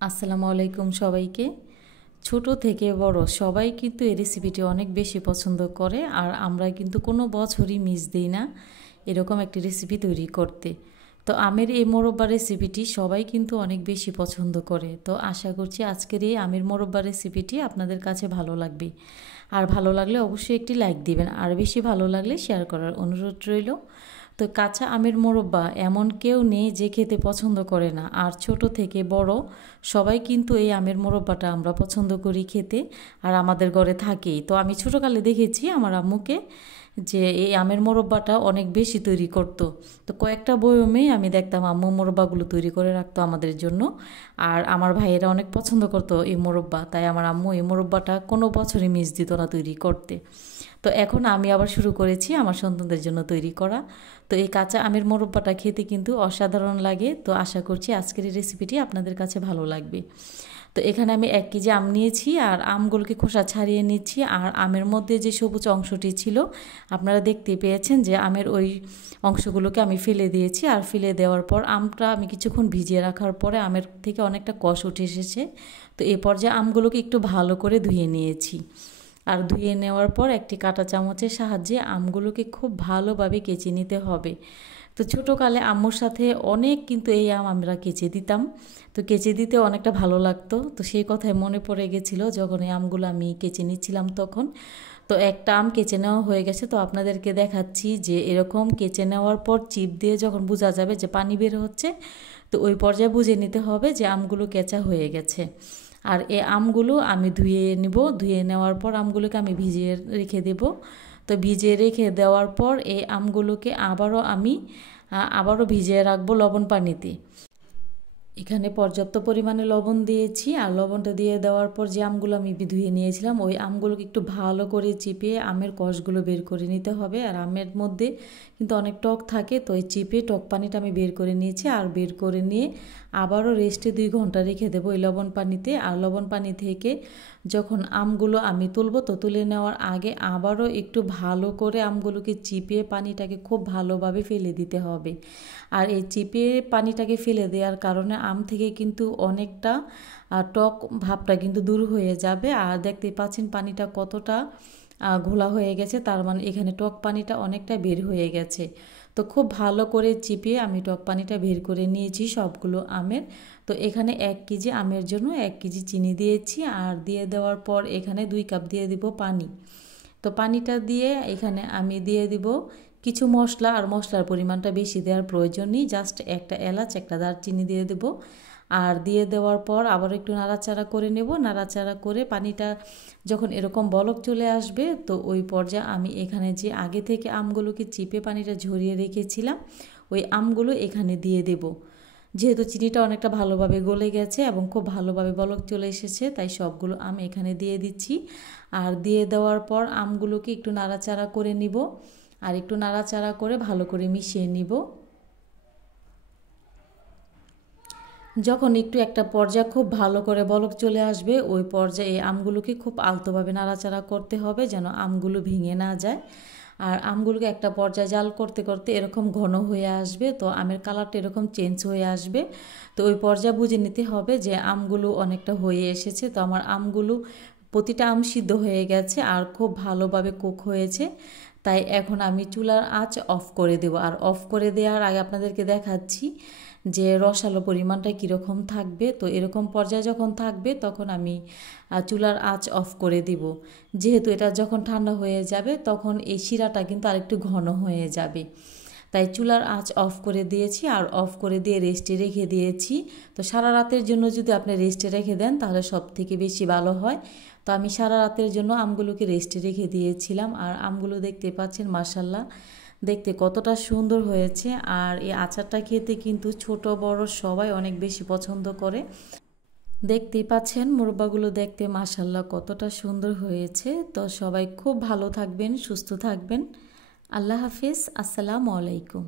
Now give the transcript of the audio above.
আসসালামু আলাইকুম সবাইকে। ছোট থেকে বড় সবাই কিন্তু এই রেসিপিটি অনেক বেশি পছন্দ করে, আর আমরা কিন্তু কোনো বছরই মিস দিই না এরকম একটি রেসিপি তৈরি করতে। তো আমের এই মোরব্বা রেসিপিটি সবাই কিন্তু অনেক বেশি পছন্দ করে। তো আশা করছি আজকের এই আমের মোরব্বা রেসিপিটি আপনাদের কাছে ভালো লাগবে। আর ভালো লাগলে অবশ্যই একটি লাইক দিবেন, আর বেশি ভালো লাগলে শেয়ার করার অনুরোধ রইল। তো কাঁচা আমের মোরব্বা এমন কেউ নেই যে খেতে পছন্দ করে না, আর ছোট থেকে বড় সবাই কিন্তু এই আমের মোরব্বাটা আমরা পছন্দ করি খেতে, আর আমাদের ঘরে থাকেই। তো আমি ছোটোকালে দেখেছি আমার আম্মুকে যে এই আমের মোরব্বাটা অনেক বেশি তৈরি করতো। তো কয়েকটা বয়মেই আমি দেখতাম আম্মু মোরব্বাগুলো তৈরি করে রাখতো আমাদের জন্য, আর আমার ভাইয়েরা অনেক পছন্দ করতো এই মোরব্বা, তাই আমার আম্মু এই মোরব্বাটা কোনো বছরই মিস দিত না তৈরি করতে। তো এখন আমি আবার শুরু করেছি আমার সন্তানদের জন্য তৈরি করা। তো এই কাঁচা আমের মোরব্বাটা খেতে কিন্তু অসাধারণ লাগে। তো আশা করছি আজকের এই রেসিপিটি আপনাদের কাছে ভালো লাগবে। তো এখানে আমি 1 কেজি আম নিয়েছি, আর আমগুলোকে খোসা ছাড়িয়ে নিচ্ছি। আর আমের মধ্যে যে সবুজ অংশটি ছিল আপনারা দেখতে পেয়েছেন যে আমের ওই অংশগুলোকে আমি ফেলে দিয়েছি। আর ফেলে দেওয়ার পর আমটা আমি কিছুক্ষণ ভিজিয়ে রাখার পরে আমের থেকে অনেকটা কষ উঠে এসেছে। তো এই পর্যায়ে আমগুলোকে একটু ভালো করে ধুয়ে নিয়েছি। আর ধুয়ে নেওয়ার পর একটি কাঁটা চামচের সাহায্যে আমগুলোকে খুব ভালোভাবে কেচে নিতে হবে। তো ছোটোকালে আম্মুর সাথে অনেক কিন্তু এই আম আমরা কেচে দিতাম। তো কেচে দিতে অনেকটা ভালো লাগতো। তো সেই কথাই মনে পড়ে গেছিলো যখন এই আমগুলো আমি কেচে নিচ্ছিলাম তখন। তো একটা আম কেচে নেওয়া হয়ে গেছে। তো আপনাদেরকে দেখাচ্ছি যে এরকম কেচে নেওয়ার পর চিপ দিয়ে যখন বোঝা যাবে যে পানি বের হচ্ছে, তো ওই পর্যায়ে বুঝে নিতে হবে যে আমগুলো কেচা হয়ে গেছে। আর এই আমগুলো আমি ধুয়ে নিব। ধুয়ে নেওয়ার পর আমগুলোকে আমি ভিজিয়ে রেখে দেব। তো ভিজিয়ে রেখে দেওয়ার পর এই আমগুলোকে আবারও ভিজিয়ে রাখবো লবণ পানিতে। এখানে পর্যাপ্ত পরিমাণে লবণ দিয়েছি, আর লবণটা দিয়ে দেওয়ার পর যে আমগুলো আমি ধুয়ে নিয়েছিলাম ওই আমগুলোকে একটু ভালো করে চিপে আমের কষগুলো বের করে নিতে হবে। আর আমের মধ্যে কিন্তু অনেক টক থাকে, তো এই চিপে টক পানিটা আমি বের করে নিয়েছি। আর বের করে নিয়ে আবারও রেস্টে 2 ঘন্টা রেখে দেবো এই লবণ পানিতে। আর লবণ পানি থেকে যখন আমগুলো আমি তুলবো, তো তুলে নেওয়ার আগে আবারও একটু ভালো করে আমগুলোকে চিপে পানিটাকে খুব ভালোভাবে ফেলে দিতে হবে। আর এই চিপে পানিটাকে ফেলে দেওয়ার কারণে আম থেকে কিন্তু অনেকটা টক ভাবটা কিন্তু দূর হয়ে যাবে। আর দেখতেই পাচ্ছেন পানিটা কতটা ঘোলা হয়ে গেছে, তার মানে এখানে টক পানিটা অনেকটা বের হয়ে গেছে। তো খুব ভালো করে চিপিয়ে আমি টক পানিটা বের করে নিয়েছি সবগুলো আমের। তো এখানে 1 কেজি আমের জন্য 1 কেজি চিনি দিয়েছি। আর দিয়ে দেওয়ার পর এখানে 2 কাপ দিয়ে দিব পানি। তো পানিটা দিয়ে এখানে আমি দিয়ে দিব কিছু মশলা, আর মশলার পরিমাণটা বেশি দেওয়ার প্রয়োজন নেই, জাস্ট একটা এলাচ, একটা দারচিনি দিয়ে দেব। আর দিয়ে দেওয়ার পর আবার একটু নাড়াচাড়া করে নেব। নাড়াচাড়া করে পানিটা যখন এরকম বলক চলে আসবে, তো ওই পর্যায়ে আমি এখানে যে আগে থেকে আমগুলোকে চিপে পানিটা ঝরিয়ে রেখেছিলাম ওই আমগুলো এখানে দিয়ে দেব। যেহেতু চিনিটা অনেকটা ভালোভাবে গলে গেছে এবং খুব ভালোভাবে বলক চলে এসেছে, তাই সবগুলো আম এখানে দিয়ে দিচ্ছি। আর দিয়ে দেওয়ার পর আমগুলোকে একটু নাড়াচাড়া করে নিব, আর একটু নাড়াচাড়া করে ভালো করে মিশিয়ে নিব। যখন একটু একটা পর্যায়ে খুব ভালো করে বলক চলে আসবে, ওই পর্যায়ে এই আমগুলোকে খুব আলতোভাবে নাড়াচাড়া করতে হবে যেন আমগুলো ভেঙে না যায়। আর আমগুলোকে একটা পর্যায়ে জাল করতে করতে এরকম ঘন হয়ে আসবে, তো আমের কালারটা এরকম চেঞ্জ হয়ে আসবে। তো ওই পর্যায়ে বুঝে নিতে হবে যে আমগুলো অনেকটা হয়ে এসেছে। তো আমার আমগুলো প্রতিটা আম সিদ্ধ হয়ে গেছে আর খুব ভালোভাবে কুক হয়েছে। তাই এখন আমি চুলার আঁচ অফ করে দেব। আর অফ করে দেওয়ার আগে আপনাদেরকে দেখাচ্ছি যে রসালো পরিমাণটা কীরকম থাকবে। তো এরকম পর্যায়ে যখন থাকবে তখন আমি চুলার আঁচ অফ করে দিব। যেহেতু এটা যখন ঠান্ডা হয়ে যাবে তখন এই শিরাটা কিন্তু আরেকটু ঘন হয়ে যাবে, তাই চুলার আঁচ অফ করে দিয়েছি। আর অফ করে দিয়ে রেস্টে রেখে দিয়েছি। তো সারা রাতের জন্য যদি আপনি রেস্টে রেখে দেন তাহলে সব থেকে বেশি ভালো হয়। তো আমি সারা রাতের জন্য আমগুলোকে রেস্টে রেখে দিয়েছিলাম। আর আমগুলো দেখতে পাচ্ছেন মাশাল্লাহ দেখতে কতটা সুন্দর হয়েছে। আর এই আচারটা খেতে কিন্তু ছোট বড় সবাই অনেক বেশি পছন্দ করে। দেখতেই পাচ্ছেন মুরব্বাগুলো দেখতে মাশাল্লাহ কতটা সুন্দর হয়েছে। তো সবাই খুব ভালো থাকবেন, সুস্থ থাকবেন। আল্লাহ হাফিজ, আসসালামু আলাইকুম।